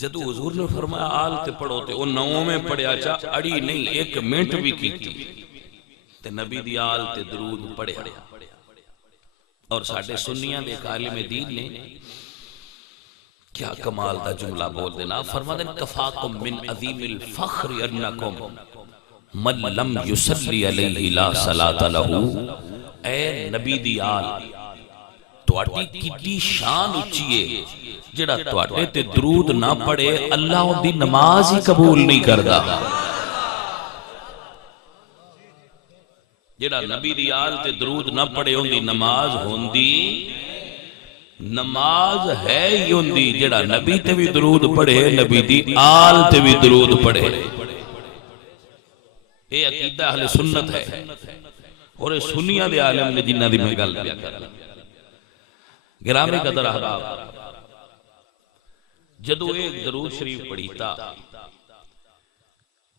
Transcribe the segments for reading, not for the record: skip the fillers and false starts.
جدو حضور نے فرمایا آل تے پڑھو تے وہ نووں میں پڑھیا چا اڑی نہیں ایک منٹ بھی کیتی تے نبی دی آل تے درود پڑھیا. اور ساڑھے سنیاں دے عالم دین نے کیا کمال دا جملہ بول دینا فرما دیں کفاکم من عظیم الفخر انکم من لم یصلی علیہ لا صلاة لہو. اے نبی دی آل تواڈی کڈی شان اچھیے جڑا تواڈے تے درود نہ پڑھے اللہ دی نماز ہی قبول نہیں کردا. جڑا نبی دی آل تے درود نہ پڑھے ان دی نماز ہوندی نماز ہے ہی ہوندی. جڑا نبی تے بھی درود پڑھے نبی دی آل تے بھی درود پڑھے. اے عقیدہ اہل سنت ہے اور اے سنیاں دے عالم نے جنہ دی میں گل پیا کر. گرامی قدر احباب جدو ایک درود شریف پڑھیتا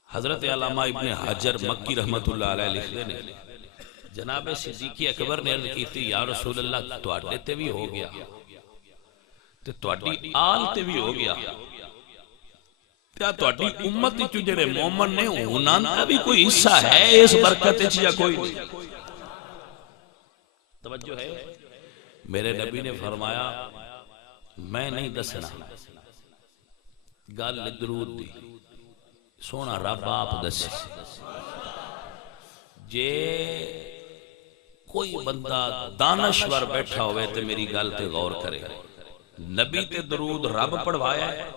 حضرت علامہ ابن حجر مکی رحمت اللہ علیہ لکھتے نے جناب صدیقی اکبر نے عرض کی تھی یا رسول اللہ تواڈے تے بھی ہو گیا تے تواڈی آل تے بھی ہو گیا کیا تواڈی امت وچ جڑے مومن نے انہاں دا بھی کوئی حصہ ہے اس برکت وچ یا کوئی نہیں؟ توجہ ہے. میرے نبی نے فرمایا میں نہیں دسنا گل درود دی سونا رب آپ دسے. جے کوئی بندہ دانشور بیٹھا ہوئے تے میری گل تے غور کرے. نبی تے درود رب پڑھوایا ہے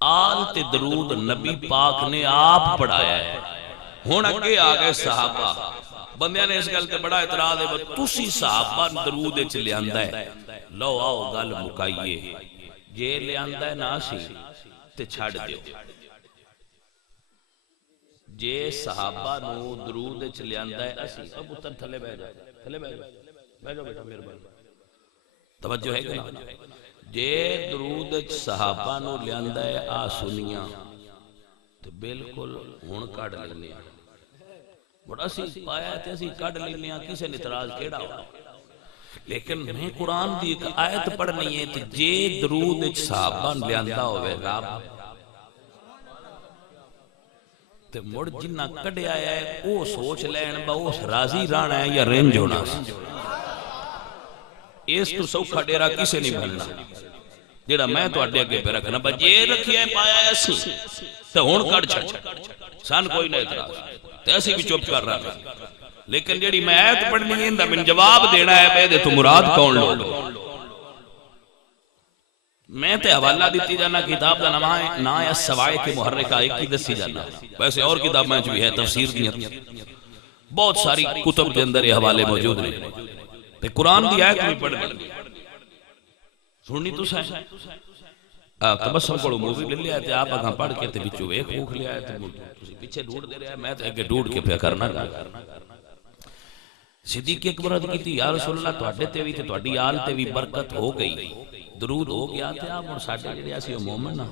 آل تے درود نبی پاک نے آپ پڑھایا ہے. ہون اگے آگئے صحابہ بندیاں نے اس گل تے بڑا اعتراض ہے تسی صحابہ درود وچ لے آندا ہے لو آؤ گل مکائیے جے لے آندا ہے نا سی تے چھڑ دیو. جے صحابہ نو درود وچ لے آندا ہے اسی اب پتر تھلے بیٹھ جا تھلے بیٹھ جا بیٹا مہربانی توجہ ہے کہ نا. جے درود وچ صحابہ نو لے آندا ہے آ سنیاں تے بالکل ہن کڈ لینے بڑا سی پایا تے اسی کڈ لینے کسے نے اعتراض کیڑا ہو. لیکن میں قرآن دی ایک آیت پڑھنی ہے تے جے درود وچ صحابہ لے آندا ہوئے رب تے مڑ جنہ کڈے آیا ہے او سوچ لین با اس راضی رانا ہے یا رنج ہونا. اس تو سوکھا ڈیرا کسے نہیں بھلنا جیڑا میں تو اڈے اگے پہ رکھنا با جے رکھیا ہے پایا ہے اسی تے ہون کڈ چھڑ سان کوئی نہ اعتراض تے اسی بھی چپ کر رہا. لیکن جیڑی میں آیت پڑھنی ہے اندہ من جواب دینا ہے بے دے تو مراد کون لو. میں تے حوالہ دیتی جانا کتاب دا نا ہے سوائے کے محرکہ ایک کی دسی جانا. ویسے اور کتاب میں جو ہے تفسیر دیا بہت ساری کتب کے اندر یہ حوالے موجود ہیں. تے قرآن دی آیت میں پڑھ لیں سننی تو سائیں تبسم کو مووی لے لیا تے آپ اگاں پڑھ کے تے بچو ایک بھوک لیا ہے تے پیچھے ڈھونڈ دے رہا ہے میں تے اگے ڈھونڈ کے پہ کرنا گا. صدیق اکبر عرض کی تھی یا رسول اللہ تواڈے تے بھی تے تواڈی آل تے بھی برکت ہو گئی درود ہو گیا تے آپ اور ساڈے جڑے اسی مومن نہ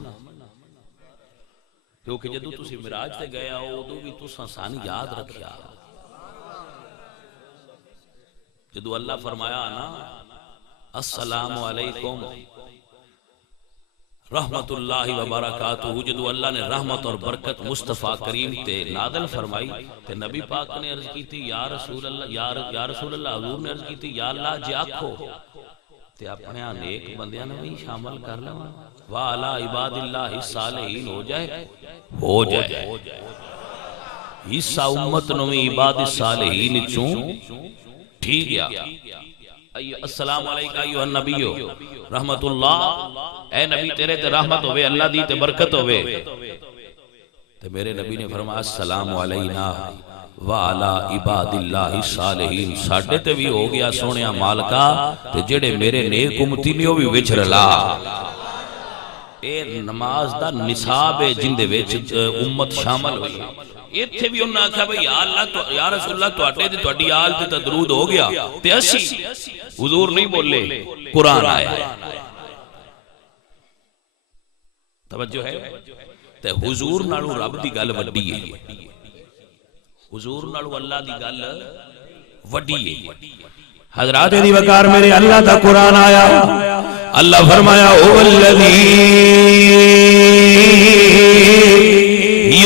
کیونکہ جدوں تسی معراج تے گئے ہو اودوں بھی تساں سان یاد رکھیا جدوں اللہ فرمایا نا السلام علیکم رحمت اللہ وبرکاتہ جدو اللہ نے رحمت اور برکت مصطفیٰ کریم تے نادل فرمائی تے نبی پاک نے عرض کی تھی یا رسول اللہ یا رسول اللہ حضور نے عرض کی تھی یا اللہ جی آکھو تے اپنے نیک بندیاں نے بھی شامل کر لیں وَعَلَىٰ عِبَادِ اللَّهِ الصَّالِحِينَ ہو جائے حصہ امت نوی عباد الصالحین چون ٹھیک گیا. السلام علیکہ ایوہ النبیو رحمت اللہ اے نبی تیرے تے رحمت ہوئے اللہ دی تے برکت ہوئے تے میرے نبی نے فرمایا السلام علینا وعلا عباد اللہ الصالحین ساڑھے تے بھی ہو گیا سونیا مالکا تے جڑے میرے نیک امتی نے ہو بھی وچھر لا. اے نماز دا نصاب ہے جن دے وچ امت شامل ہوئی. ایتھے بھی انہاں کہا بھئی یا رسول اللہ تو اٹھے تے تواڈی آل تے درود ہو گیا تے اسی حضور نہیں بولے قرآن آیا توجہ ہے تے حضور نالو رب دی گل وڈی ہے حضور نالو اللہ دی گل وڈی ہے. حضرات دی وقار میرے اللہ دا قرآن آیا اللہ فرمایا او الذی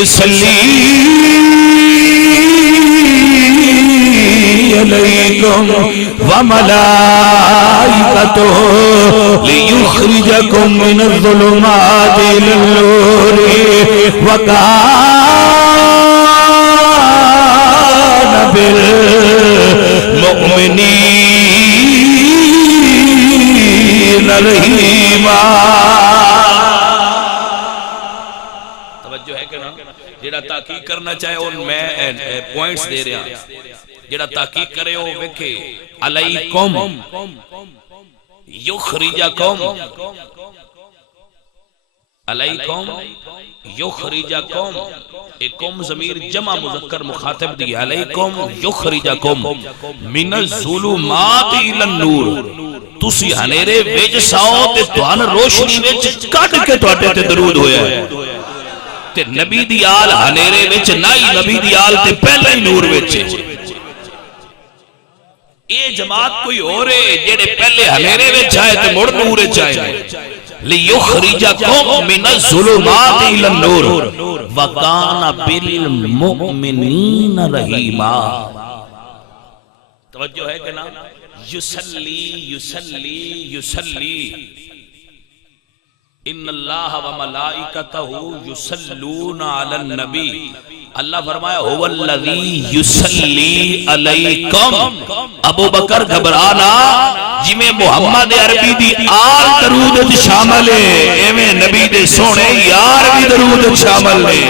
یصلی علیکم وملائکتہ لیخرجکم من الظلمات الی النور وکان بالمؤمنین رحیما. توجہ ہے کہ نا؟ جیڑا تحقیق کرنا چاہے اور میں پوائنٹس دے رہا جیڑا تحقیق کرے ہو وکھے علیکم یخرجکم علیکم یخرجکم اکم ضمیر جمع مذکر مخاطب دی علیکم یخرجکم من الظلمات الی النور تسی ہنیرے وچ ساؤ تے تہن روشنی وچ کڈ کے تواڈے تے درود ہویا ہے تے نبی دی آل ہنیرے وچ نہیں نبی دی آل تے پہلے ہی نور وچ. یہ جماعت کوئی اور ہے جڑے پہلے ہنیرے وچ آئے تے مڑ نور وچ آئے. لیخرجکم من الظلمات الی النور وکان بالمؤمنین رحیما. توجہ ہے کہ نا؟ یصلی یصلی یصلی ان اللہ و ملائکتہ یصلون علی النبی. اللہ فرمایا هو الذی یصلی علیکم. ابو بکر گھبرانا جی میں محمد عربی دی آل درود شامل ہے ایویں نبی دے سونے یار بھی درود شامل ہے.